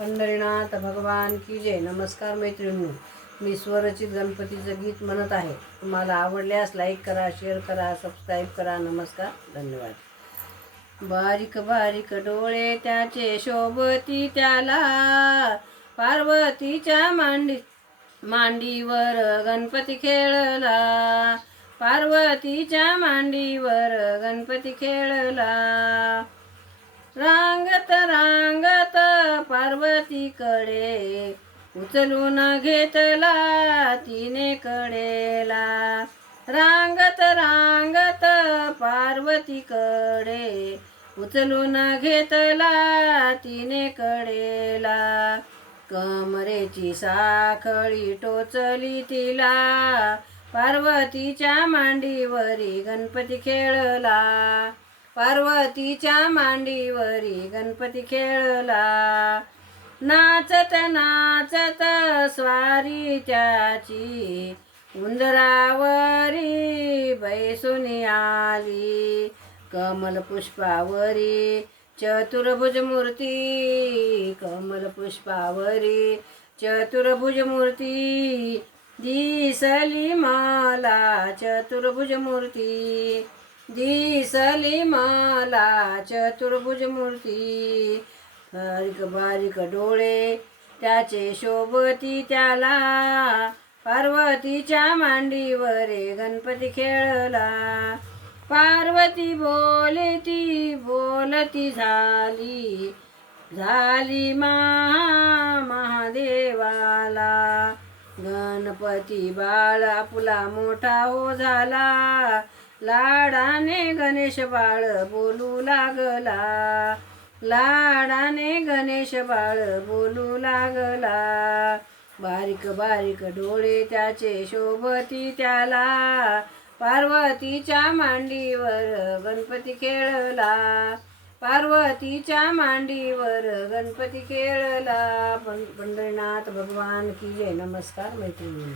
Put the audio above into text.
पंढरीनाथ भगवान की जय. नमस्कार मैत्रिणींनो, मी स्वरचित गणपतीचं गीत म्हणत आहे. तुम्हाला आवडल्यास लाईक करा, शेअर करा, सबस्क्राईब करा. नमस्कार, धन्यवाद. बारीक बारीक डोळे त्याचे शोभती त्याला, पार्वतीच्या मांडीवर गणपती खेळला. पार्वतीच्या मांडीवर गणपती खेळला. रांगत रांगत पार्वतीकडे उचलून घेतला तिने कडेला. रांगत रांगत पार्वतीकडे उचलून घेतला तिने कडेला. कमरेची साखळी टोचली तिला, पार्वतीच्या मांडीवरी गणपती खेळला. पार्वतीच्या मांडीवरी गणपती खेळला. नाचत नाचत स्वारी त्याची उंदरावरी बैसून आली. कमल पुष्पावरी चतुर्भुज मूर्ती, कमल पुष्पावरी चतुर्भुज मूर्ती दिसली मला. चतुर्भुज मूर्ती दिसली मला, चतुर्भुज मूर्ती. बारीक बारीक डोळे त्याचे शोभती त्याला, पार्वतीच्या मांडीवर गणपती खेळला. पार्वती बोलती बोलती झाली महादेवाला. गणपती बाळ आपुला मोठा हो झाला, लाडाने गणेश बाळ बोलू लागला. लाडाने गणेश बाळ बोलू लागला. बारीक बारीक डोळे त्याचे शोभती त्याला, पार्वतीच्या मांडीवर गणपती खेळला. पार्वतीच्या मांडीवर गणपती खेळला. पंढरीनाथ भगवान की जय. नमस्कार मैत्रिणी.